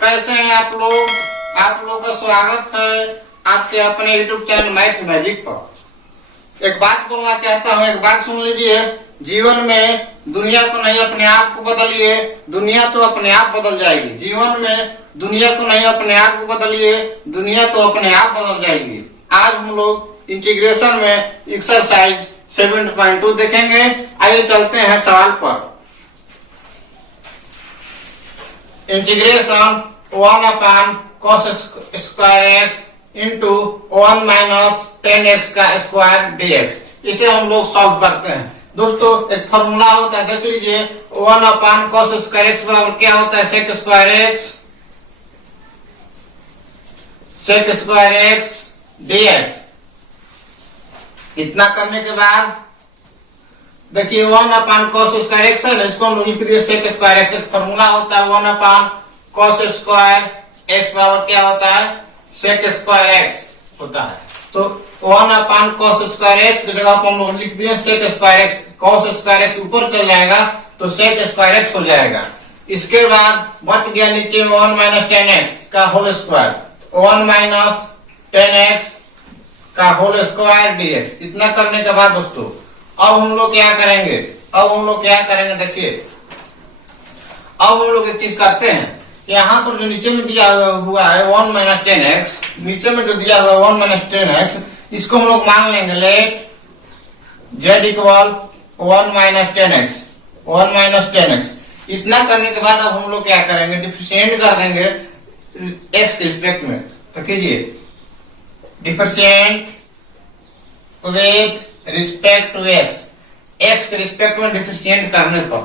कैसे हैं आप लोग? आप लोगों का स्वागत है आपके अपने YouTube चैनल मैथ मैजिक पर। एक बात बोलना चाहता हूँ, एक बात सुन लीजिए। जीवन में दुनिया को नहीं अपने आप को बदलिए, दुनिया तो अपने आप बदल जाएगी। जीवन में दुनिया को नहीं अपने आप को बदलिए, दुनिया तो अपने आप बदल जाएगी। आज हम लोग इंटीग्रेशन में एक्सरसाइज 7.2 देखेंगे। आइए चलते हैं सवाल पर। Integration 1 cos square x into 1 minus 10x का स्क्वायर dx, इसे हम लोग सॉल्व करते हैं। दोस्तों एक फॉर्मूला होता है, देख लीजिए। 1 cos स्क्वायर एक्स बराबर क्या होता है? Sec square x, sec square x dx। इतना करने के बाद देखिए 1 cos स्क्वायर एक्स है ना, इसको हम लिख दिए सेक स्क्वायर एक्स। एक फॉर्मूला होता है 1 cos स्क्वायर एक्स बराबर क्या होता है? सेक स्क्वायर एक्स होता है। तो 1 cos स्क्वायर एक्स की जगह पर हम लोग लिख दिए sec square x. cos square x ऊपर चल जाएगा तो सेक स्क्वायर एक्स हो जाएगा। इसके बाद बच गया नीचे में 1 माइनस 10x का होल स्क्वायर, 1 माइनस 10x का होल स्क्वायर dx। इतना करने के बाद दोस्तों अब हम लोग क्या करेंगे? देखिए अब हम लोग एक चीज करते हैं कि यहाँ पर जो नीचे में दिया हुआ है 1 माइनस 10x, नीचे में जो दिया हुआ है 1 माइनस 10x, इसको हम लोग मान लेंगे let z equal 1 minus 10x, 1 minus 10x। इतना करने के बाद अब हम लोग क्या करेंगे? डिफरेंशिएट कर देंगे x के रिस्पेक्ट में। तो कीजिए differentiate with respect to x के रिस्पेक्ट में डिफरेंशिएट करने पर,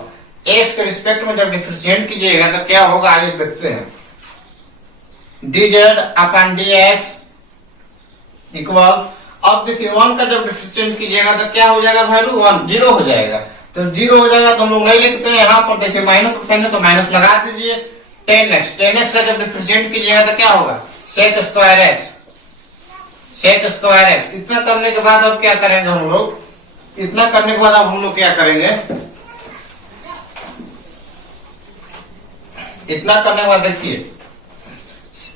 x के रिस्पेक्ट में जब डिफरेंशिएट कीजिएगा तो क्या होगा आगे देखते हैं। dz अपन dx इक्वल, अब देखिए 1 का जब डिफरेंशिएट कीजिएगा तो क्या हो जाएगा? वैल्यू 1 0 हो जाएगा। तो 0 हो जाएगा तो हम लोग नहीं लिखते हैं। यहाँ पर देखिए माइनस का साइन है तो माइनस लगा दीजिए। 10x का जब डिफरेंशिएट कीजिएगा तो क्या होगा? Sec square x, sec square x. इतना करने के बाद अब क्या करेंगे हम लोग? इतना करने के बाद अब हम लोग क्या करेंगे? इतना करने के बाद देखिए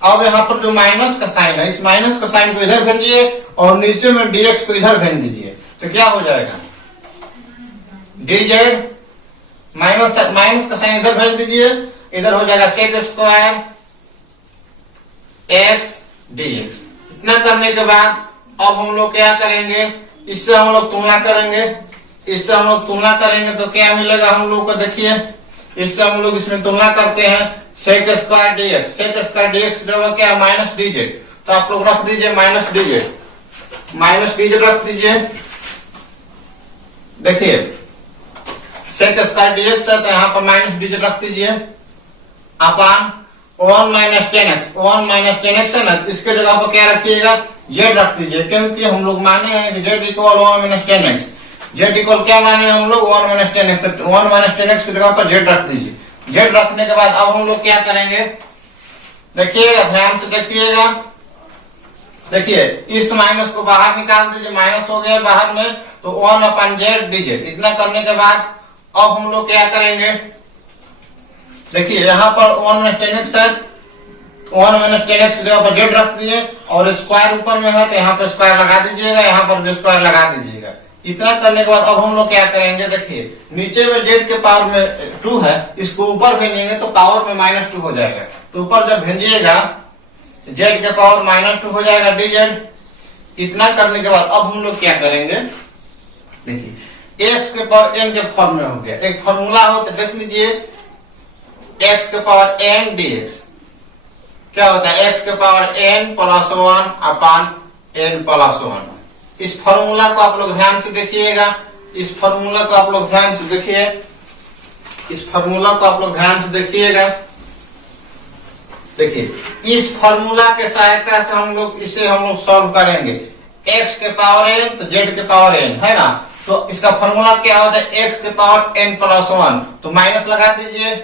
अब यहाँ पर जो माइनस का साइन है, इस माइनस का साइन को इधर भेजिए और नीचे में dx को इधर भेज दीजिए। तो क्या हो जाएगा? dz माइनस का साइन इधर भेज दीजिए, इधर हो जाएगा सेक स्क्वायर एक्स dx। इतना करने के बाद अब हम लोग क्या करेंगे? इससे हम लोग तुलना करेंगे, इससे हम लोग तुलना करेंगे तो क्या मिलेगा हम लोग को? देखिए इससे हम लोग इसमें तुलना करते हैं sec square dx, sec square dx की जगह क्या है? Minus dz। तो आप लोग रख दीजिए माइनस dz रख दीजिए। देखिए सेक स्क्वायर dx है तो यहाँ पर माइनस dz रख दीजिए अपन 1 माइनस 10x है ना, इसके जगह पर क्या रखिएगा? z रख दीजिए, क्योंकि हम लोग माने हैं कि z equal 1 minus 10x। z equal क्या माने हम लोग? 1 माइनस 10x। तो 1 माइनस 10x की जगह पर z रख दीजिए। z रखने के बाद अब हम लोग क्या करेंगे? देखिएगा, ध्यान से देखिएगा। देखिए इस माइनस को बाहर निकाल दीजिए, माइनस हो गया बाहर में, तो 1 अपन z dz। इतना करने के बाद अब हम लोग क्या करेंगे? देखिए यहाँ पर 1 माइनस 10x है, 1 माइनस 10x की जगह पर z रख दिए और स्क्वायर ऊपर में है तो यहाँ पर स्क्वायर लगा दीजिएगा, यहाँ पर भी स्क्वायर लगा दीजिएगा। इतना करने के बाद अब हम लोग क्या करेंगे? देखिए नीचे में z के पावर में 2 है, इसको ऊपर भेजेंगे तो पावर में -2 हो जाएगा। तो ऊपर जब भेजिएगा z के पावर -2 हो जाएगा dz। इतना करने के बाद अब हम लोग क्या करेंगे? देखिए x के पावर n के फॉर्म में हो गया। एक फॉर्मूला होता है, देख लीजिए, x के पावर n dx क्या होता है? x के पावर n प्लस 1 अपन n प्लस 1। इस फॉर्मूला को आप लोग ध्यान से देखिएगा, इस फॉर्मूला को आप लोग ध्यान से देखिए, इस फॉर्मूला को आप लोग ध्यान से देखिएगा। देखिए इस फॉर्मूला के सहायता से हम लोग सॉल्व करेंगे। x के पावर n तो z के पावर n है ना, तो इसका फॉर्मूला क्या होता है? x के पावर n प्लस 1, तो माइनस लगा दीजिए।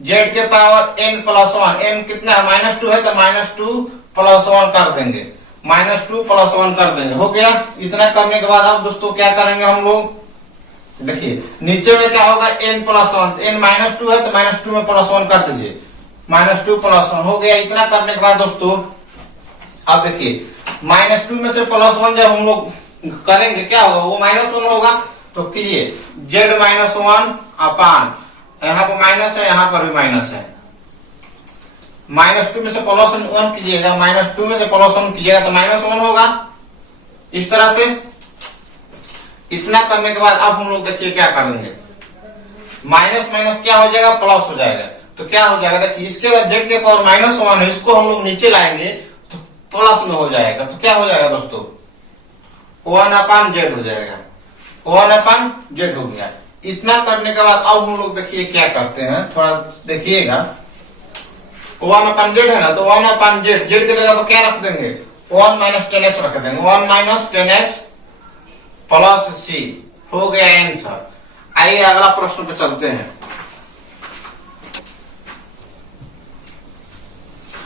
z के पावर n प्लस 1, n कितना है? -2 है तो -2 प्लस 1 कर देंगे, -2 प्लस 1 कर देंगे, हो गया। इतना करने के बाद अब दोस्तों क्या करेंगे हम लोग? देखिए नीचे में क्या होगा? n प्लस 1, n -2 है तो -2 में +1 कर दीजिए। -2 +1 हो गया। इतना करने के बाद दोस्तों अब देखिए -2 में से +1 जब हम लोग करेंगे क्या होगा, वो -1 होगा। तो कीजिए z-1 अपान, यहाँ पर माइनस है, यहाँ पर भी माइनस है। -2 में से +1 कीजिएगा, -2 में से +1 कीजिएगा तो -1 होगा। इस तरह से इतना करने के बाद अब हम लोग देखिए क्या करेंगे, माइनस माइनस क्या हो जाएगा, प्लस हो जाएगा। तो क्या हो जाएगा, देखिए इसके बाद z के पावर -1 है, इसको हम लोग नीचे लाएंगे तो प्लस में हो जाएगा। तो क्या हो जाएगा दोस्तों, 1/z हो जाएगा, 1/z हो गया। इतना करने के बाद अब हम लोग देखिए क्या करते हैं, थोड़ा देखिएगा, 1/z है ना, तो 1/z, z की जगह पर क्या रख देंगे, 1 - 10x रख देंगे, 1 - 10x प्लस c हो गया आंसर। आइए अगला प्रश्न पे चलते हैं।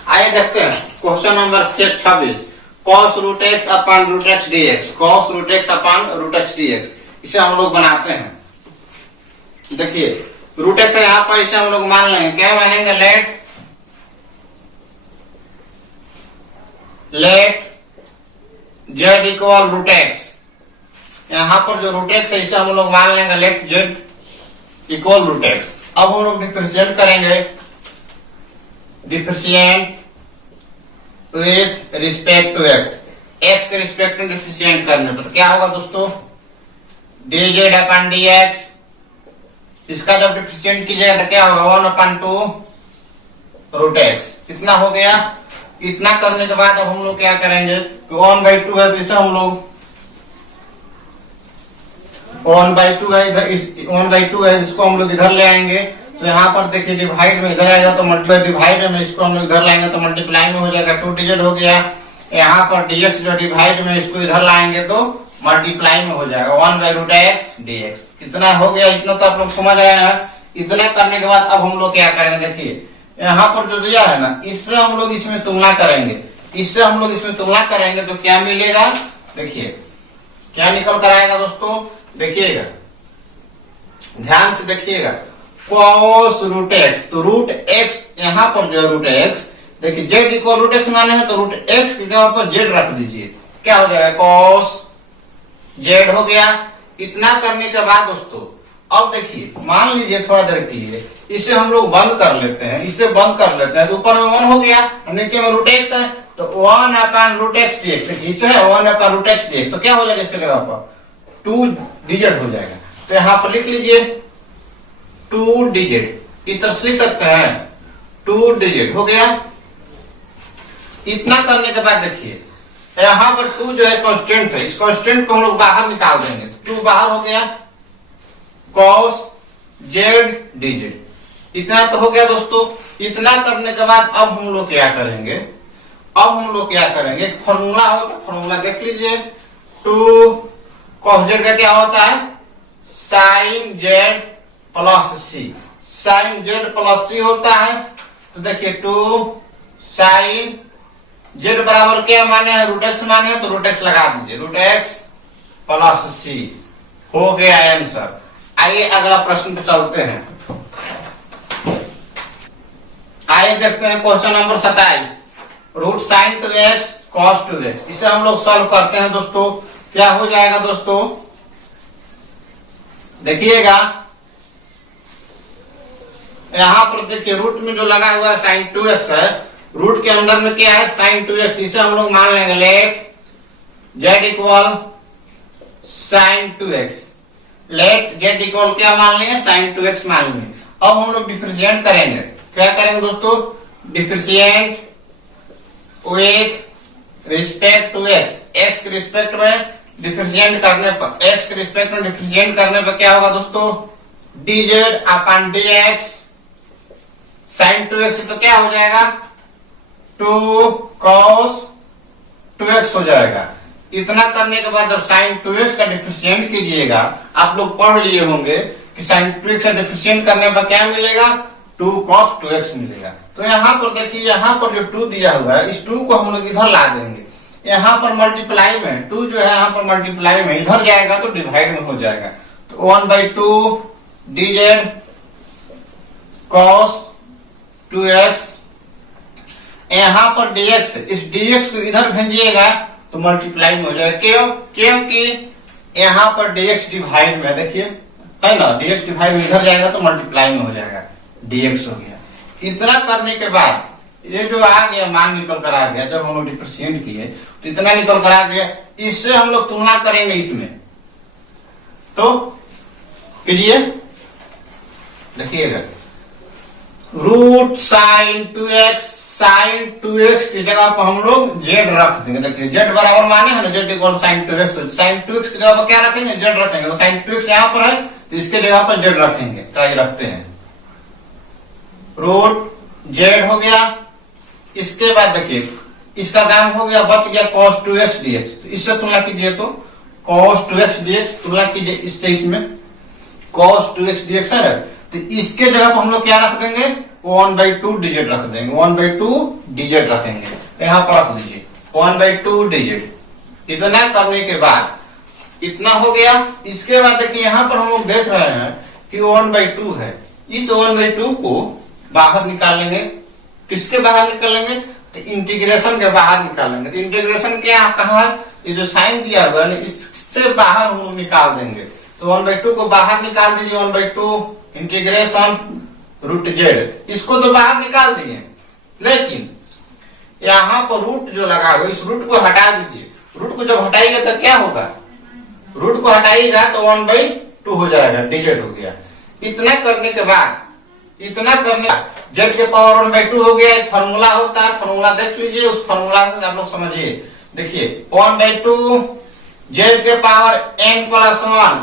आइए देखते हैं क्वेश्चन नंबर 26, cos √x अपान √x dx, cos √x अपान √x dx, इसे हम लोग बनाते हैं। देखिए √x है यहाँ पर, इसे हम लोग मान लेंगे, क्या मानेंगे, लेट z इक्वल √x। यहाँ पर जो √x है इसे हम लोग मान लेंगे लेट z इक्वल √x। अब हम लोग डिफरेंशिएट करेंगे, differentiate with respect to x के रिस्पेक्ट में डिफरेंशिएट करने पर तो क्या होगा दोस्तों, dz अपान dx। इसका जब डिफरेंशिएट कीजिएगा तो क्या होगा, 1/2 √x। इतना हो गया। इतना करने के बाद अब हम लोग क्या करेंगे, 1/2 है तो इसे हम लोग 1/2 है, इधर 1/2 है, इसको हम लोग इधर ले आएंगे। तो यहाँ पर देखिए डिवाइड में इधर आएगा तो मल्टीप्लाई, डिवाइड में इसको हम लोग इधर लाएंगे तो मल्टीप्लाई में हो जाएगा, 2 डिजिट हो गया। यहाँ पर dx जो डिवाइड में इसको इधर लाएंगे तो मल्टीप्लाई में हो जाएगा, 1/√x dx। इतना हो गया। इतना तो आप लोग समझ रहे हैं। इतना करने के बाद अब हम लोग क्या करेंगे, देखिए यहाँ पर जो दिया है ना, इससे हम लोग इसमें तुलना करेंगे, इससे हम लोग इसमें तुलना करेंगे तो क्या मिलेगा, देखिए क्या निकल कर आएगा दोस्तों, देखिएगा ध्यान से देखिएगा, cos √x, तो √x यहाँ पर जो √x, देखिए z इक्वल √x माने है तो √x की जगह पर z रख दीजिए, क्या हो जाएगा, cos z हो गया। इतना करने के बाद दोस्तों अब देखिए मान लीजिए थोड़ा देर के लिए इसे हम लोग बंद कर लेते हैं, इसे बंद कर लेते हैं तो ऊपर में 1 हो गया और नीचे में √x है तो 1/√x dx। देखिए इससे है 1/√x dx, तो क्या हो जाएगा इसके जगह पर 2 डिजिट हो जाएगा। तो यहाँ पर लिख लीजिए 2 डिजिट, इस तरह से लिख सकते हैं, 2 डिजिट हो गया। इतना करने के बाद देखिए यहाँ पर 2 जो है कांस्टेंट है, इस कांस्टेंट को हम लोग बाहर निकाल देंगे तो 2 बाहर हो गया, cos z डिजिट। इतना तो हो गया दोस्तों। इतना करने के बाद अब हम लोग क्या करेंगे, अब हम लोग क्या करेंगे, फॉर्मूला होता है, फॉर्मूला देख लीजिए, 2 cos z का क्या होता है, sin z plus c, sin z plus c होता है। तो देखिए 2 sin z बराबर क्या माने हैं, √x माने हैं तो √x लगा दीजिए, √x प्लस c हो गया आंसर। आइए अगला प्रश्न पे चलते हैं। आइए देखते हैं question number 27, √sin 2x cos 2x, इसे हम लोग सॉल्व करते हैं दोस्तों। क्या हो जाएगा दोस्तों, देखिएगा यहाँ पर देखिए रूट में जो लगा हुआ है sin 2x है, रूट के अंदर में क्या है sin 2x, इसे हम लोग मान लेंगे let z equal sin 2x, let z equal क्या मान लेंगे, sin 2x मान लेंगे। अब हम लोग डिफरेंशिएट करेंगे, क्या करेंगे दोस्तों, differentiate with respect to x, x के रिस्पेक्ट में डिफरेंशिएट करने पर, x के रिस्पेक्ट में डिफरेंशिएट करने पर क्या होगा दोस्तों, dz अपान dx sin 2x, तो क्या हो जाएगा 2 cos 2x हो जाएगा। इतना करने के बाद जब sin 2x का डिफरेंशिएट कीजिएगा, आप लोग पढ़ लिए होंगे कि sin 2x का डिफरेंशिएट करने पर क्या मिलेगा, 2 cos 2x मिलेगा। तो यहाँ पर देखिए, यहाँ पर जो 2 दिया हुआ है, इस 2 को हम लोग इधर ला देंगे, यहाँ पर मल्टीप्लाई में 2 जो है यहाँ पर मल्टीप्लाई में इधर जाएगा तो डिवाइड में हो जाएगा। तो 1/2 dz cos 2x, यहाँ पर dx है, इस dx को इधर भेजिएगा तो मल्टीप्लाई में हो जाएगा। क्यों? क्योंकि यहाँ पर dx डिवाइड में, देखिए है ना, dx डिवाइड में इधर जाएगा तो मल्टीप्लाई में हो जाएगा, dx हो गया। इतना करने के बाद ये जो आ गया मान निकल कर आ गया, जब हम लोग डिफरेंशिएट किए तो इतना निकल कर आ गया। इससे हम लोग तुलना करेंगे इसमें, तो कीजिए, देखिएगा root sine 2x, sign 2x की जगह पर हम लोग z रख देंगे। देखिए z बराबर माने है ना, z इक्वल साइन 2x, तो साइन 2x की जगह पर क्या रखेंगे? z रखेंगे। तो साइन 2x यहाँ पर है तो इसके जगह पर z रखेंगे, तो ये रखते हैं, रूट z हो गया। इसके बाद देखिए इसका दाम हो गया, बच गया cos 2x dx, तो इससे तुलना कीजिए, तो cos 2x dx तुलना कीजिए इससे, इसमें cos 2x dx है, तो इसके जगह पर हम लोग क्या रख देंगे? 1/2 डिजिट रख देंगे, 1/2 डिजिट रखेंगे, यहाँ पर रख दीजिए 1/2 डिजिट। इतना करने के बाद इतना हो गया। इसके बाद देखिए यहाँ पर हम लोग देख रहे हैं कि 1/2 है, इस 1/2 को बाहर निकालेंगे। किसके बाहर निकालेंगे? तो इंटीग्रेशन के बाहर निकालेंगे। तो इंटीग्रेशन क्या कहाँ है? ये जो साइन दिया हुआ है इससे बाहर हम लोग निकाल देंगे। तो 1/2 को बाहर निकाल दीजिए, 1/2 इंटीग्रेशन रूट जेड, इसको तो बाहर निकाल दिए, लेकिन यहाँ पर रूट जो लगा हुआ इस रूट को हटा दीजिए। रूट को जब हटाइएगा तो क्या होगा? रूट को हटाइएगा तो 1/2 हो जाएगा, डिजिट हो गया। इतना करने के बाद जेड के पावर 1/2 हो गया। एक फॉर्मूला होता है, फॉर्मूला देख लीजिए, उस फॉर्मूला से आप लोग समझिए। देखिए 1/2 जेड के पावर n+1,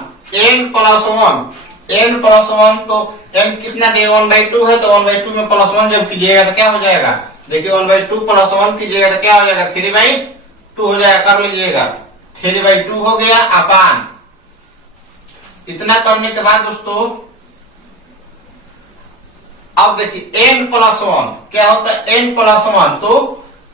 तो n कितना दे? 1/2 है, तो 1/2 में +1 जब कीजिएगा तो क्या हो जाएगा? देखिए 1/2 +1 कीजिएगा तो क्या हो जाएगा? 3/2 हो जाएगा, कर लीजिएगा, 3/2 हो गया अपान। इतना करने के बाद दोस्तों अब देखिए n+1 क्या होता है? n+1, तो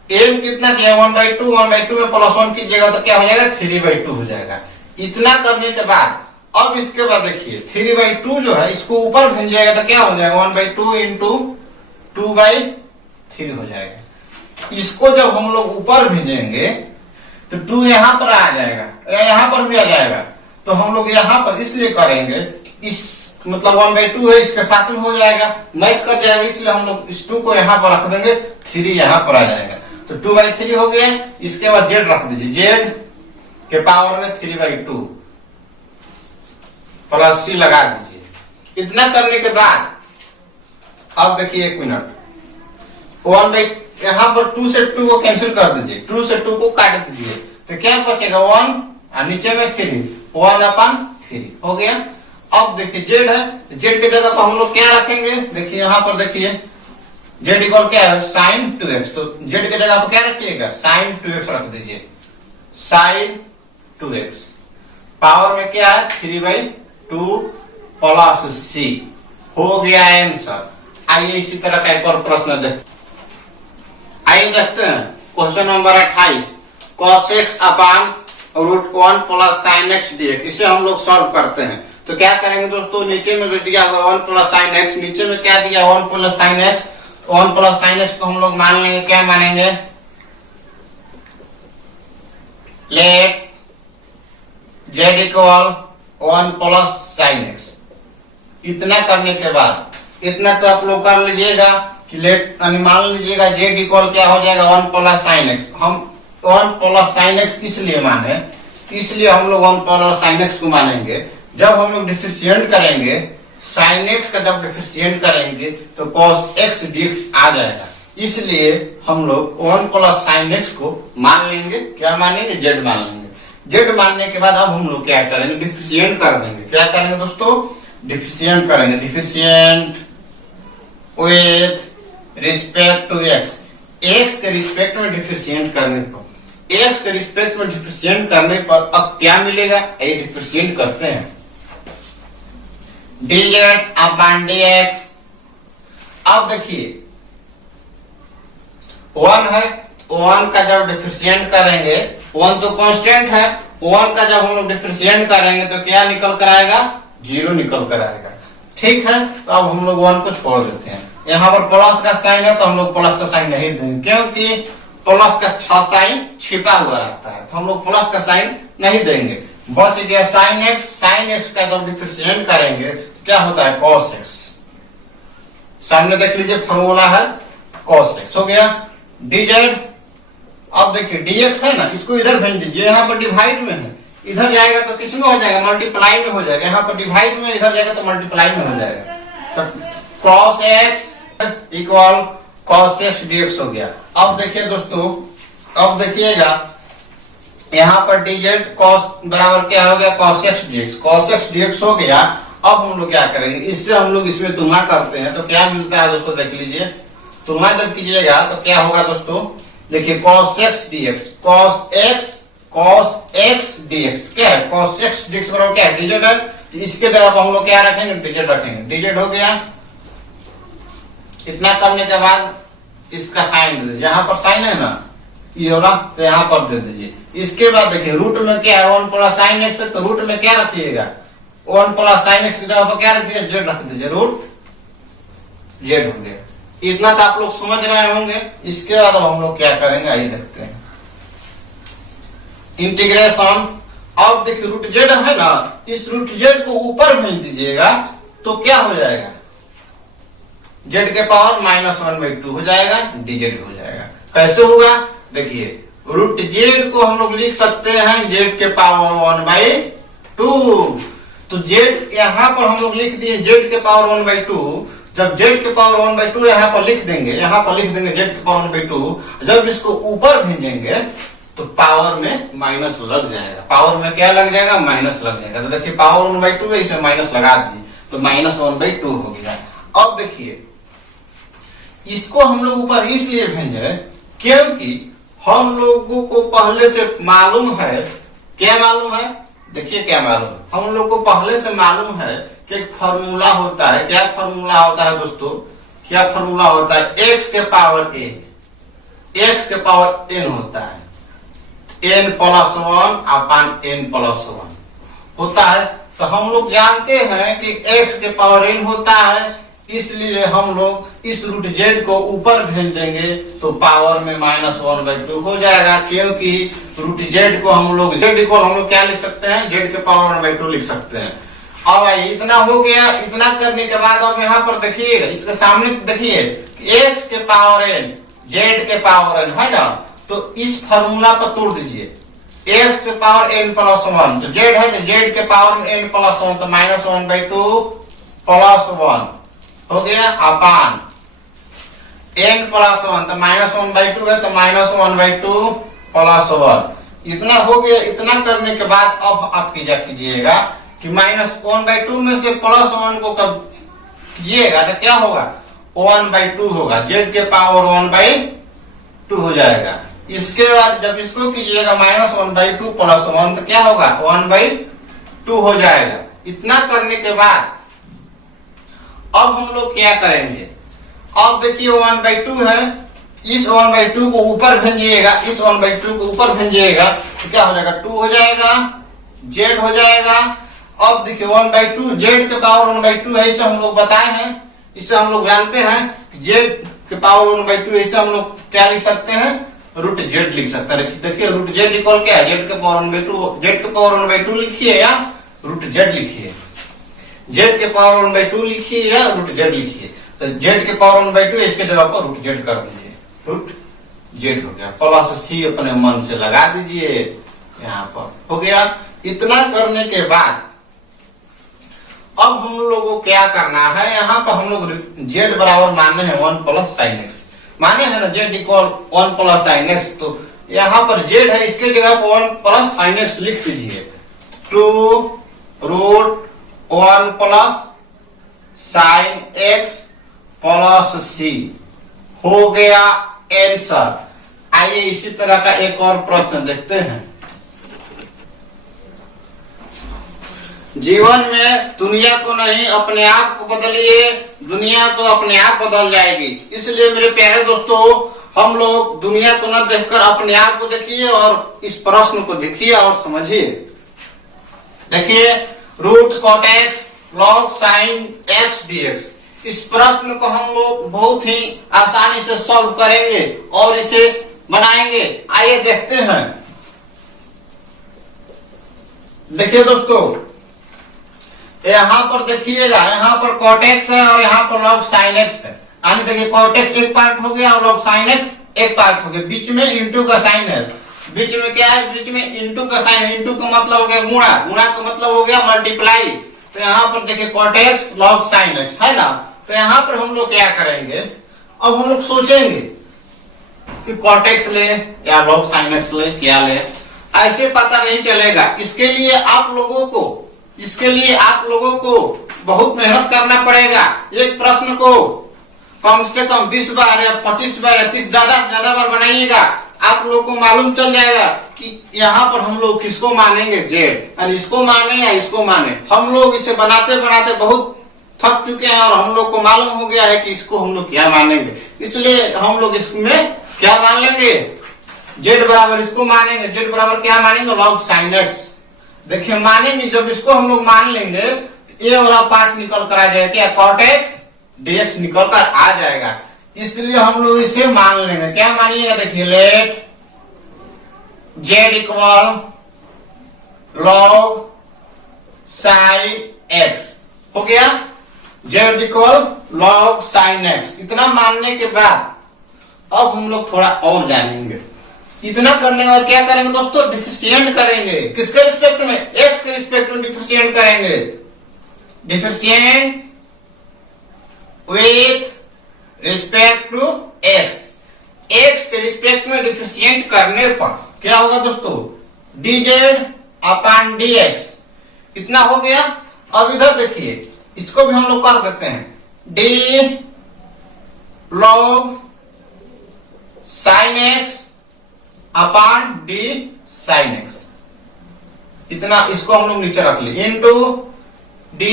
n कितना दिया? 1/2, 1/2 में +1 कीजिएगा तो क्या हो जाएगा? 3/2 हो जाएगा। इतना करने के बाद अब इसके बाद देखिए 3/2 जो है इसको ऊपर भेजिएगा तो क्या हो जाएगा? 1/2 इंटू 2/3 हो जाएगा। इसको जब हम लोग ऊपर भेजेंगे तो 2 यहाँ पर आ जाएगा, यहाँ पर भी आ जाएगा, तो हम लोग यहाँ पर इसलिए करेंगे, इस मतलब 1/2 है इसके साथ में हो जाएगा, मैच कर जाएगा, इसलिए हम लोग इस 2 को यहाँ पर रख देंगे, 3 यहाँ पर आ जाएगा, तो 2/3 हो गया। इसके बाद z रख दीजिए, z के पावर में 3/2 प्लस c लगा दीजिए। इतना करने के बाद अब देखिए 1 मिनट, यहाँ पर 2 से 2 को कैंसिल कर दीजिए, 2 से 2 को काट दीजिए, तो क्या बचेगा? 1 और नीचे में 3, 1/3 हो गया। अब देखिए z है, z की जगह पर हम लोग क्या रखेंगे? देखिए यहाँ पर देखिए z इक्वल क्या है? साइन 2x, तो z की जगह पर क्या रखिएगा? साइन 2x रख दीजिए, साइन 2x। पावर में क्या है? 3/2 प्लस c हो गया आंसर। आइए इसी तरह का एक और प्रश्न देखते, आइए देखते हैं क्वेश्चन नंबर 28, cos x अपान √1 प्लस साइन x dx। इसे हम लोग सॉल्व करते हैं। तो क्या करेंगे दोस्तों? नीचे में जो दिया हुआ 1 प्लस साइन x, नीचे में क्या दिया? 1 plus sine x, 1 plus sine x को हम लोग मान लेंगे, क्या मानेंगे? Let z equal 1 plus sine x। इतना करने के बाद इतना तो आप लोग कर लीजिएगा कि लेट मान लीजिएगा z इक्वल क्या हो जाएगा? 1 प्लस साइन x। हम 1 प्लस साइन x इसलिए माने, इसलिए हम लोग 1 प्लस साइन x को मानेंगे। जब हम लोग डिफरेंशिएट करेंगे साइन x का, जब डिफरेंशिएट करेंगे तो cos x dx आ जाएगा, इसलिए हम लोग 1 प्लस साइन x को मान लेंगे, क्या मानेंगे? z मान लेंगे। z मानने के बाद अब हम लोग क्या करेंगे? डिफरेंशिएट कर देंगे। क्या करेंगे दोस्तों? डिफरेंशिएट करेंगे, differentiate with respect to x। x के रिस्पेक्ट में डिफरेंशिएट करने पर, x के रिस्पेक्ट में डिफरेंशिएट करने पर अब क्या मिलेगा? ये डिफरेंशिएट करते हैं, dz अपॉन dx। अब देखिए 1 है, 1 का जब डिफरेंशिएट करेंगे, 1 तो कांस्टेंट है, 1 का जब हम लोग डिफरेंशिएट करेंगे तो क्या निकल कर आएगा? 0 निकल कर आएगा। ठीक है, तो अब हम लोग 1 को छोड़ देते हैं, यहाँ पर प्लस का साइन है तो हम लोग प्लस का साइन नहीं देंगे, क्योंकि प्लस का साइन छिपा हुआ रहता है, तो हम लोग प्लस का साइन नहीं देंगे। बच गया साइन एक्स। साइन एक्स का जब डिफरेंशिएट करेंगे तो क्या होता है कॉस एक्स। सामने देख लीजिए फॉर्मूला है कॉस एक्स हो गया dz। अब देखिए dx है ना, इसको इधर भेज दीजिए, यहाँ पर डिवाइड में है, इधर जाएगा तो किस में हो जाएगा मल्टीप्लाई में हो जाएगा, यहाँ पर डिवाइड में, इधर जाएगा तो मल्टीप्लाई में हो जाएगा। तो cos x equal cos x dx हो गया। अब देखिए दोस्तों, अब देखिएगा यहाँ पर dz cos बराबर क्या हो गया cos x dx। cos x dx हो गया। अब हम लोग क्या करेंगे, इससे हम लोग इसमें तुलना करते हैं तो क्या मिलता है दोस्तों, देख लीजिए। तुलना जब कीजिएगा तो क्या होगा दोस्तों, देखिए cos x dx, cos x dx क्या है, cos x dx बराबर क्या है dz है, तो इसके जगह पर हम लोग क्या रखेंगे dz रखेंगे। dz हो गया। इतना करने के बाद इसका साइन दे दीजिए, यहाँ पर साइन है ना ये वाला, तो यहाँ पर दे दीजिए। इसके बाद देखिए रूट में क्या है 1 प्लस साइन एक्स है, तो रूट में क्या रखिएगा 1 प्लस साइन एक्स की जगह पर क्या रखिएगा जेड रख दीजिए, रूट जेड हो गया। इतना तो आप लोग समझ रहे होंगे। इसके बाद अब हम लोग क्या करेंगे आइए देखते हैं इंटीग्रेशन। अब देखिए रूट जेड है ना, इस रूट जेड को ऊपर भेज दीजिएगा तो क्या हो जाएगा जेड के पावर -1/2 हो जाएगा, dz हो जाएगा। कैसे होगा देखिए, रूट जेड को हम लोग लिख सकते हैं जेड के पावर 1/2। तो जेड यहाँ पर हम लोग लिख दिए जेड के पावर 1/2। जब जेड के पावर 1/2 यहाँ पर लिख देंगे, यहाँ पर लिख देंगे जेड के पावर 1/2, जब इसको ऊपर भेजेंगे तो पावर में माइनस लग जाएगा। पावर में क्या लग जाएगा माइनस लग जाएगा। तो देखिए पावर 1/2 है, इसमें माइनस लगा दिए तो -1/2 हो गया। अब देखिए इसको हम लोग ऊपर इसलिए भेजे क्योंकि हम लोगों को पहले से मालूम है, क्या मालूम है देखिए क्या मालूम, हम लोग को पहले से मालूम है कि एक फॉर्मूला होता है। क्या फॉर्मूला होता है दोस्तों, क्या फॉर्मूला होता है x के पावर n, x के पावर n होता है n+1/n+1 होता है। तो हम लोग जानते हैं कि x के पावर n होता है, इसलिए हम लोग इस रूट जेड को ऊपर भेज देंगे तो पावर में -1/2 हो जाएगा, क्योंकि रूट जेड को हम लोग जेड इक्वल हम लोग क्या लिख सकते हैं जेड के पावर 1/2 लिख सकते हैं। अब इतना हो गया। इतना करने के बाद अब यहाँ पर देखिएगा, इसके सामने देखिए x के पावर n जेड के पावर n है ना, तो इस फॉर्मूला को तोड़ दीजिए। x के पावर n+1 तो जेड है तो जेड के पावर में n+1 तो -1/2 +1 हो गया अपान n+1 तो -1/2 है तो -1/2 +1। इतना हो गया। इतना करने के बाद अब आप कीजिएगा कि -1/2 में से +1 को कब कीजिएगा तो क्या होगा 1/2 होगा, जेड के पावर 1/2 हो जाएगा। इसके बाद जब इसको कीजिएगा -1/2 +1 तो क्या होगा 1/2 हो जाएगा। इतना करने के बाद अब हम लोग क्या करेंगे, अब देखिए 1/2 है, इस 1/2 को ऊपर भेजिएगा, इस 1/2 को ऊपर भेजिएगा तो क्या हो जाएगा 2 हो जाएगा, जेड हो जाएगा। अब देखिए 1/2 जेड के पावर 1/2 है, इसे हम लोग बताए हैं, इसे हम लोग जानते हैं जेड के पावर 1/2 है, इसे हम लोग क्या लिख सकते हैं रूट जेड लिख सकते हैं। देखिए रूट जेड इक्वल क्या है जेड के पावर 1/2, जेड के पावर 1/2 लिखिए या रूट जेड लिखिए, जेड के पावर 1/2 लिखिए या रूट जेड लिखिए। तो जेड के पावर 1/2 इसके जगह पर रूट जेड कर दीजिए, रूट जेड हो गया, +c अपने मन से लगा दीजिए, यहाँ पर हो गया। इतना करने के बाद अब हम लोगों को क्या करना है, यहाँ पर हम लोग जेड बराबर माने हैं 1 + sin x, माने है ना जेड इक्वल 1 + sin x, तो यहाँ पर जेड है, इसके जगह पर 1 + sin x लिख दीजिए, 2√1 + sin x +c हो गया आंसर। आइए इसी तरह का एक और प्रश्न देखते हैं। जीवन में दुनिया को नहीं अपने आप को बदलिए, दुनिया तो अपने आप बदल जाएगी। इसलिए मेरे प्यारे दोस्तों, हम लोग दुनिया को न देखकर अपने आप को देखिए और इस प्रश्न को देखिए और समझिए। देखिए √cot x log sin x dx, इस प्रश्न को हम लोग बहुत ही आसानी से सॉल्व करेंगे और इसे बनाएंगे। आइए देखते हैं। देखिए दोस्तों, यहां पर देखिएगा, यहां पर cot x है और यहां पर log sin x है। यानी देखिए cot x एक पार्ट हो गया और log sin x एक पार्ट हो गया। बीच में इंटू का साइन है। बीच में क्या है? बीच में इंटू का साइन है। इंटू का मतलब हो गया गुणा, गुणा का मतलब हो गया मल्टीप्लाई। तो यहाँ पर देखिए cot x log sin x है ना। तो यहाँ पर हम लोग क्या करेंगे, अब हम लोग सोचेंगे कि cot x ले या log sin x ले, क्या ले, ऐसे पता नहीं चलेगा। इसके लिए आप लोगों को बहुत मेहनत करना पड़ेगा। एक प्रश्न को कम से कम 20 बार या 25 बार या 30 ज्यादा से ज्यादा बार बनाइएगा। आप लोगों को मालूम चल जाएगा कि यहाँ पर हम लोग किसको मानेंगे, जेड, और इसको माने या इसको माने। हम लोग इसे बनाते बनाते बहुत थक चुके हैं और हम लोग को मालूम हो गया है कि इसको हम लोग क्या मानेंगे। इसलिए हम लोग इसमें क्या मान लेंगे, जेड बराबर इसको मानेंगे। जेड बराबर क्या मानेंगे, log sin x। देखिए मानेंगे, जब इसको हम लोग मान लेंगे तो ये वाला पार्ट निकल कर आ जाएगा, क्या cot x dx निकल कर आ जाएगा। इसलिए हम लोग इसे मान लेंगे। क्या मानिएगा, देखिए let z equal log sin x हो गया। z equal log sin x। इतना मानने के बाद अब हम लोग थोड़ा और जानेंगे। इतना करने के बाद क्या करेंगे दोस्तों, डिफरेंशिएट करेंगे। किसके रिस्पेक्ट में, x के रिस्पेक्ट में डिफरेंशिएट करेंगे। Differentiate with respect to x। x के रिस्पेक्ट में डिफरेंशिएट करने पर क्या होगा दोस्तों, dz अपॉन dx। इतना हो गया। अब इधर देखिए, इसको भी हम लोग कर देते हैं, d log sin x upon d sin x। इतना इसको हम लोग नीचे रख लिए, into d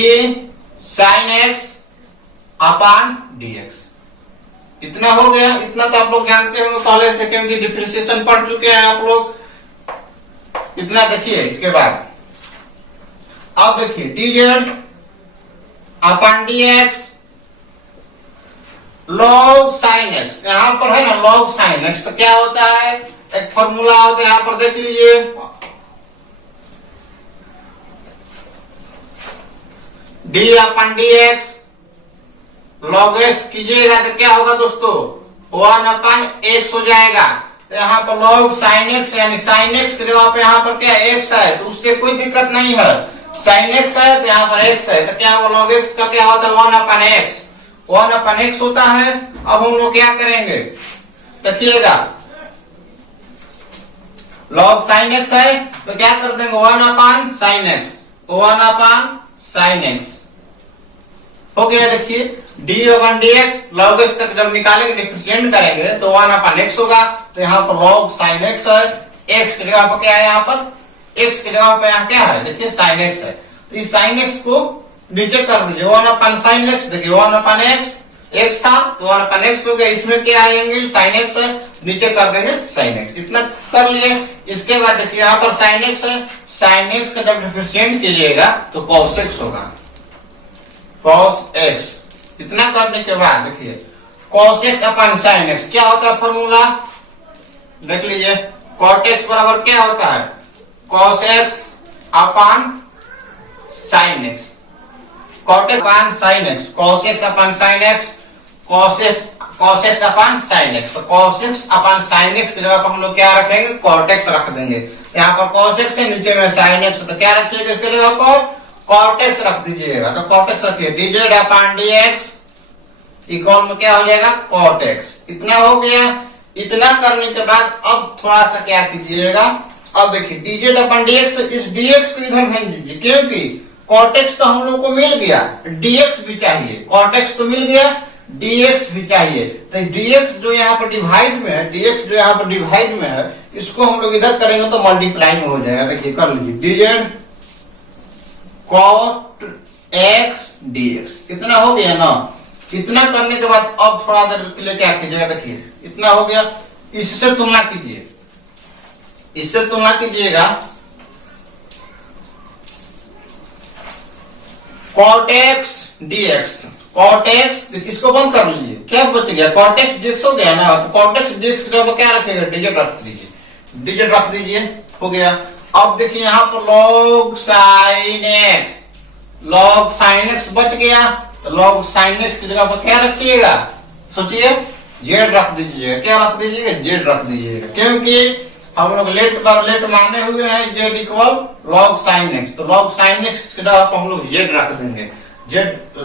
sin x upon dx। इतना हो गया। इतना तो आप लोग जानते होंगे पहले से, क्योंकि डिफरेंशिएशन पढ़ चुके हैं आप लोग। इतना देखिए। इसके बाद अब देखिए dz upon dx log sin x। यहां पर है ना log sin x, तो क्या होता है, एक फॉर्मूला होता है, यहां पर देख लीजिए, d upon dx log x कीजिएगा तो क्या होगा दोस्तों, 1 अपॉन x हो जाएगा। तो यहाँ पर log sin x यानी sin x की जगह पे यहाँ पर क्या x है, तो उससे कोई दिक्कत नहीं है। sin x है तो यहाँ पर x है, तो क्या होगा, log x का क्या होता है, 1 अपॉन x। 1 अपॉन x होता है। अब हम लोग क्या करेंगे, देखिएगा, log sin x है तो क्या कर देंगे, 1 upon sin x। 1 upon sin x हो गया। देखिए d upon dx log x तक जब निकालेंगे, डिफरेंशिएट करेंगे तो 1 अपॉन x होगा। तो यहाँ पर log sin x है, x की जगह पर क्या है, यहाँ पर x की जगह पर यहाँ क्या है, देखिए sin x है। तो इस sin x को नीचे कर दीजिए, 1 अपॉन sin x। देखिए 1 अपॉन x, x था तो 1 अपॉन x हो गया। इसमें क्या आएंगे, sin x है, नीचे कर देंगे sin x। इतना कर लिए। इसके बाद देखिए यहाँ पर sin x है, sin x का जब डिफरेंशिएट कीजिएगा तो cos x होगा, cos x। इतना करने के बाद देखिए cos x upon sin x क्या होता है फॉर्मूला, देख लीजिए, cot x बराबर क्या होता है, cos x upon sin x। cot x upon sin x, cos x upon sin x, cos x upon sin x। तो cos x upon sin x की जगह पर हम लोग क्या रखेंगे, cot x रख देंगे। यहाँ पर cos x है, नीचे में sin x, तो क्या रखिएगा इसके जगह पर, cot x रख दीजिएगा। तो cot x रखिए, dz अपॉन dx इक्वल में क्या हो जाएगा, cot x। इतना हो गया। इतना करने के बाद अब थोड़ा सा क्या कीजिएगा, अब देखिए dz अपॉन dx, इस dx को इधर भेज दीजिए, क्योंकि cot x तो हम लोग को मिल गया, dx भी चाहिए। cot x तो मिल गया, dx भी चाहिए। तो dx जो यहाँ पर डिवाइड में है, dx जो यहाँ पर डिवाइड में है, इसको हम लोग इधर करेंगे तो मल्टीप्लाई में हो जाएगा। देखिए कर लीजिए, dz cot x dx। इतना हो गया ना। इतना करने के बाद अब थोड़ा देर के लिए क्या कीजिएगा, देखिए इतना हो गया। इससे तुलना कीजिए, इससे तुलना कीजिएगा, cot x dx, cot x, इसको बंद कर लीजिए, क्या बच गया, कॉट एक्स डीएक्स हो गया ना, तो कॉट एक्स डीएक्स की जगह क्या रखेगा, डिजिट रख दीजिए, डिजिट रख दीजिए, हो गया। अब देखिए यहाँ पर log sin x, log sin x बच गया, तो log sin x की जगह पर क्या रखिएगा, सोचिए, z रख दीजिएगा, क्या रख दीजिएगा, z रख दीजिएगा, क्योंकि हम लोग लेट पर लेट माने हुए हैं z equal log sin x, तो log sin x की जगह पर हम लोग z रख देंगे, z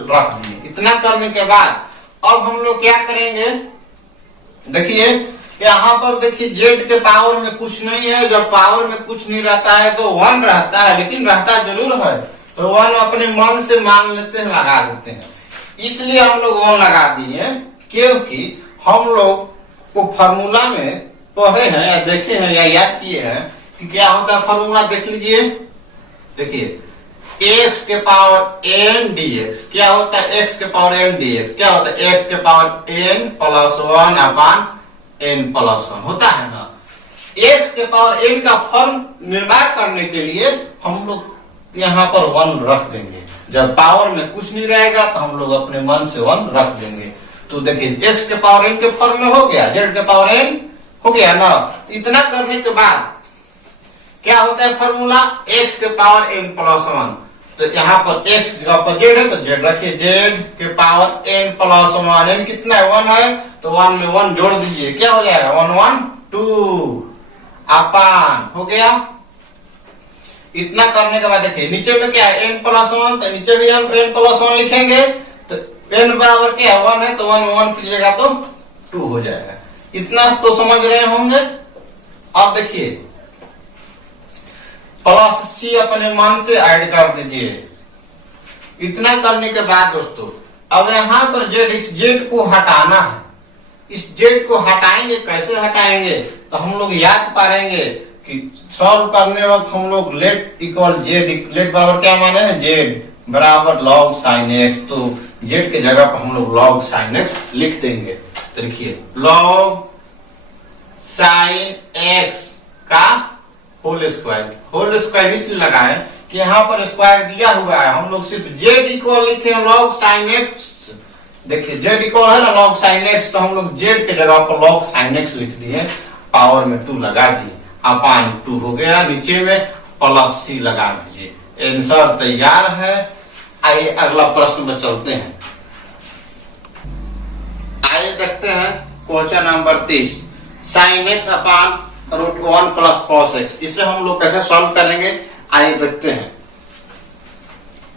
रख दिए। इतना करने के बाद अब हम लोग क्या करेंगे, देखिए यहाँ पर देखिए z के पावर में कुछ नहीं है, जब पावर में कुछ नहीं रहता है तो 1 रहता है, लेकिन रहता जरूर है, तो 1 अपने मन से मान लेते हैं, लगा देते हैं, इसलिए हम लोग 1 लगा दिए, क्योंकि हम लोग को फॉर्मूला में पढ़े हैं या देखे हैं या याद किए हैं कि क्या होता है, फॉर्मूला देख लीजिए, देखिए x के पावर n dx, क्या होता है x के पावर n dx, क्या होता है x के पावर n प्लस 1 अपान n प्लस 1 होता है ना। x के पावर n का फॉर्म निर्माण करने के लिए हम लोग यहाँ पर 1 रख देंगे, जब पावर में कुछ नहीं रहेगा तो हम लोग अपने मन से 1 रख देंगे, तो देखिए x के पावर n के फॉर्म में हो गया, z के पावर n हो गया ना। इतना करने के बाद क्या होता है फॉर्मूला, x के पावर n प्लस 1, तो यहाँ पर x की जगह पर z है तो z रखिए, z के पावर n प्लस 1, n कितना है, 1 है, तो 1 में 1 जोड़ दीजिए, क्या हो जाएगा, 1 1 2 अपान, हो गया। इतना करने के बाद देखिए नीचे में क्या है, n प्लस 1, तो नीचे भी हम n प्लस 1 लिखेंगे, तो n बराबर क्या है, 1 है, तो 1 1 कीजिएगा तो 2 हो जाएगा। इतना तो समझ रहे होंगे। अब देखिए प्लस सी अपने मन से ऐड कर दीजिए। इतना करने के बाद दोस्तों अब यहाँ पर जेड, इस जेड को हटाना है, इस जेड को हटाएंगे, कैसे हटाएंगे, तो हम लोग याद पाएंगे कि सॉल्व करने वक्त हम लोग लेट इक्वल जेड, लेट बराबर क्या माने हैं, जेड बराबर log sin x, तो जेड के जगह पर हम लोग log sin x लिख देंगे। तो देखिए log sin x का होल स्क्वायर इसलिए लगाए कि यहाँ पर स्क्वायर दिया हुआ है, हम लोग सिर्फ z इक्वल लिखे log sin x, देखिए z इक्वल है ना log sin x, तो हम लोग z के जगह पर log sin x लिख दिए, पावर में 2 लगा दिए, अपान 2 हो गया, नीचे में प्लस सी लगा दीजिए, आंसर तैयार है। आइए अगला प्रश्न में चलते हैं, आइए देखते हैं क्वेश्चन नंबर 30, sin x अपान √1 प्लस cos x, इसे हम लोग कैसे सॉल्व करेंगे, आइए देखते हैं।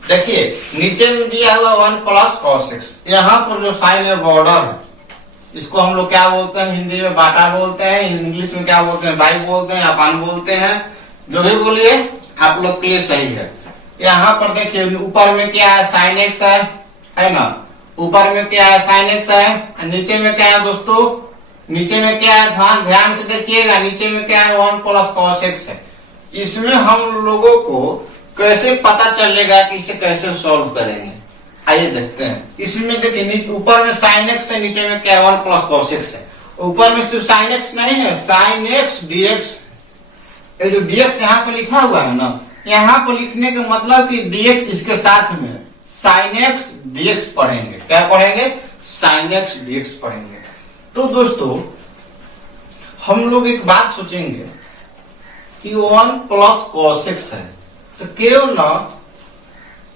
देखिए नीचे में दिया हुआ 1 प्लस cos x, यहाँ पर जो साइन है बॉर्डर है, इसको हम लोग क्या बोलते हैं, हिंदी में बाटा बोलते हैं, इंग्लिश में क्या बोलते हैं, बाई बोलते हैं, अपान बोलते हैं, जो भी बोलिए आप लोग के लिए सही है। यहाँ पर देखिए ऊपर में क्या है, साइन एक्स है ना, ऊपर में क्या है, साइन एक्स है, नीचे में क्या है दोस्तों, नीचे में क्या है, ध्यान से देखिएगा, नीचे में क्या है 1 प्लस cos x है। इसमें हम लोगों को कैसे पता चलेगा कि इसे कैसे सॉल्व करेंगे, आइए देखते हैं। इसमें देखिए ऊपर में sin x है, नीचे में क्या है 1 प्लस cos x है, ऊपर में सिर्फ sin x नहीं है, sin x dx, ये जो dx यहाँ पे लिखा हुआ है ना, यहाँ पर लिखने का मतलब कि dx इसके साथ में sin x dx पढ़ेंगे, क्या पढ़ेंगे, sin x dx पढ़ेंगे। तो दोस्तों हम लोग एक बात सोचेंगे कि 1 प्लस cos x है, तो क्यों ना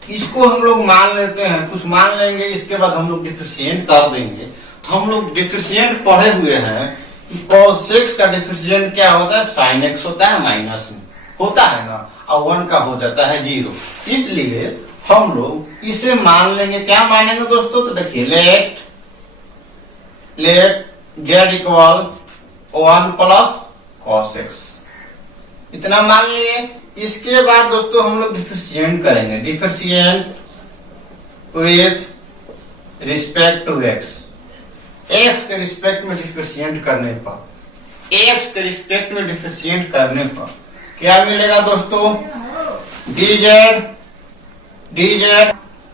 इसको हम लोग मान लेते हैं, कुछ मान लेंगे, इसके बाद हम लोग डिफरेंशिएट कर देंगे। तो हम लोग डिफरेंशिएट पढ़े हुए हैं कि cos x का डिफरेंशिएट क्या होता है, sin x होता है, माइनस में होता है ना, और 1 का हो जाता है 0, इसलिए हम लोग इसे मान लेंगे, क्या मानेंगे दोस्तों, तो देखिए let z equal 1 plus cos x, इतना मान लिए। इसके बाद दोस्तों हम लोग डिफरेंशिएट करेंगे, differentiate with respect to x, x के रिस्पेक्ट में डिफरेंशिएट करने पर, x के रिस्पेक्ट में डिफरेंशिएट करने पर क्या मिलेगा दोस्तों, dz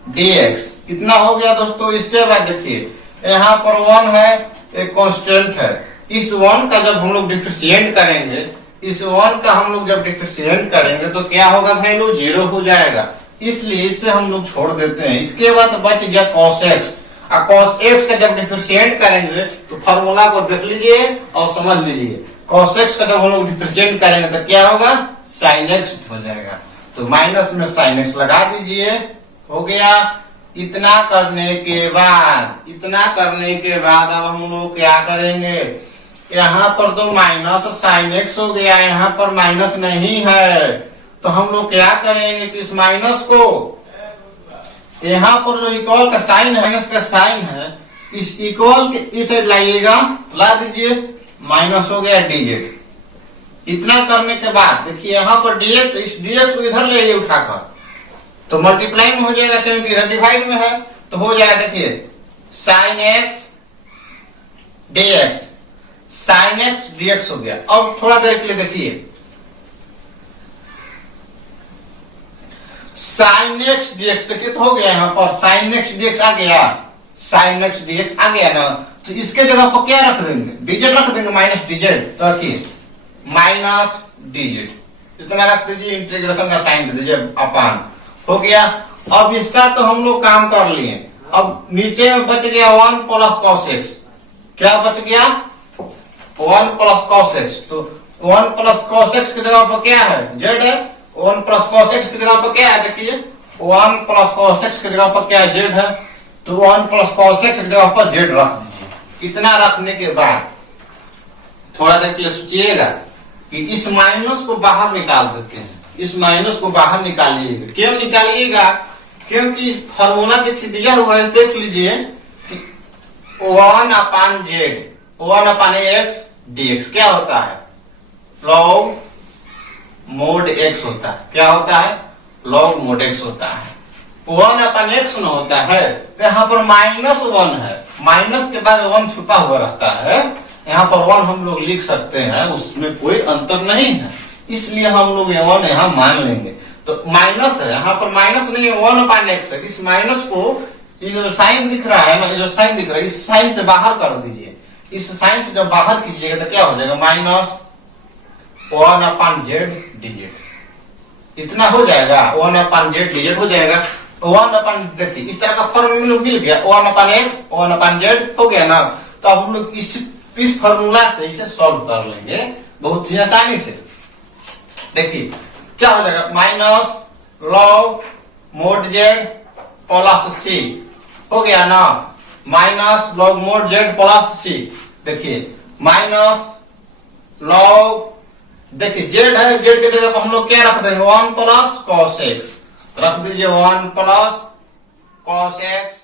dx, इतना हो गया दोस्तों। इसके बाद देखिए यहाँ पर 1 है, एक कांस्टेंट है, इस 1 का जब हम लोग डिफरेंशिएट करेंगे, इस 1 का हम लोग जब डिफरेंशिएट करेंगे तो क्या होगा, वैल्यू 0 हो जाएगा, इसलिए इसे हम लोग छोड़ देते हैं। इसके बाद बच गया cos x। और cos x का जब डिफरेंशिएट करेंगे तो फॉर्मूला को देख लीजिए और समझ लीजिए। cos x का जब हम लोग डिफरेंशिएट करेंगे तो क्या होगा, sin x हो जाएगा। तो माइनस में sin x लगा दीजिए, हो गया। इतना करने के बाद अब हम लोग क्या करेंगे, यहाँ पर तो माइनस sin x हो गया, यहाँ पर माइनस नहीं है, तो हम लोग क्या करेंगे कि इस माइनस को यहाँ पर जो इक्वल का साइन है, माइनस का साइन है, इस इक्वल के इस साइड लाइएगा, ला दीजिए, माइनस हो गया dz। इतना करने के बाद देखिए यहाँ पर dx, इस dx को इधर ले उठाकर तो मल्टीप्लाई में हो जाएगा, क्योंकि इधर डिवाइड में है, तो हो जाएगा। देखिए sin x dx, sin x dx हो गया। अब थोड़ा देर के लिए देखिए, sin x dx देखिए तो हो गया, यहाँ पर sin x dx आ गया, sin x dx आ गया ना। तो इसके जगह पर क्या रख देंगे, dz रख देंगे, माइनस dz। तो रखिए माइनस dz, इतना रख दीजिए, इंटीग्रेशन का साइन दे दीजिए, अपान हो गया। अब इसका तो हम लोग काम कर लिए। अब नीचे में बच गया 1 प्लस cos x। क्या बच गया, 1 प्लस cos x। तो 1 प्लस cos x की जगह पर क्या है, z है। 1 प्लस cos x की जगह पर क्या है, देखिए 1 प्लस cos x की जगह पर क्या है, z है। तो 1 प्लस cos x की जगह पर z रख दीजिए। इतना रखने के बाद थोड़ा देर के लिए सोचिएगा कि इस माइनस को बाहर निकाल देते हैं। इस माइनस को बाहर निकालिएगा। क्यों निकालिएगा, क्योंकि फॉर्मूला देखिए दिया हुआ है, देख लीजिए कि 1 अपान z, 1 अपान x dx क्या होता है, log mod x होता है। क्या होता है, log mod x होता है। 1 अपान x न होता है, तो यहाँ पर -1 है, माइनस के बाद 1 छुपा हुआ रहता है। यहाँ पर 1 हम लोग लिख सकते हैं, उसमें कोई अंतर नहीं है, इसलिए हम लोग 1 यहाँ मान लेंगे। तो माइनस है, यहाँ पर माइनस नहीं है, 1 अपान x है। इस माइनस को, ये जो साइन दिख रहा है, जो साइन दिख रहा है, इस साइन से बाहर कर दीजिए। इस साइन से जब बाहर कीजिएगा तो क्या हो जाएगा, -1 अपान z dz। इतना हो जाएगा, 1 अपान z dz हो जाएगा। 1 अपान, देखिए इस तरह का फॉर्मूला मिल गया, 1 अपान x 1 अपान z हो गया ना। तो अब हम लोग इस फॉर्मूला से इसे सॉल्व कर लेंगे बहुत ही आसानी से। देखिए क्या हो जाएगा, minus log mod z plus c हो गया ना, minus log mod z plus c। देखिए माइनस log, देखिए z है, z के जगह पर हम लोग क्या रख देंगे, 1 प्लस cos x रख दीजिए, 1 प्लस cos x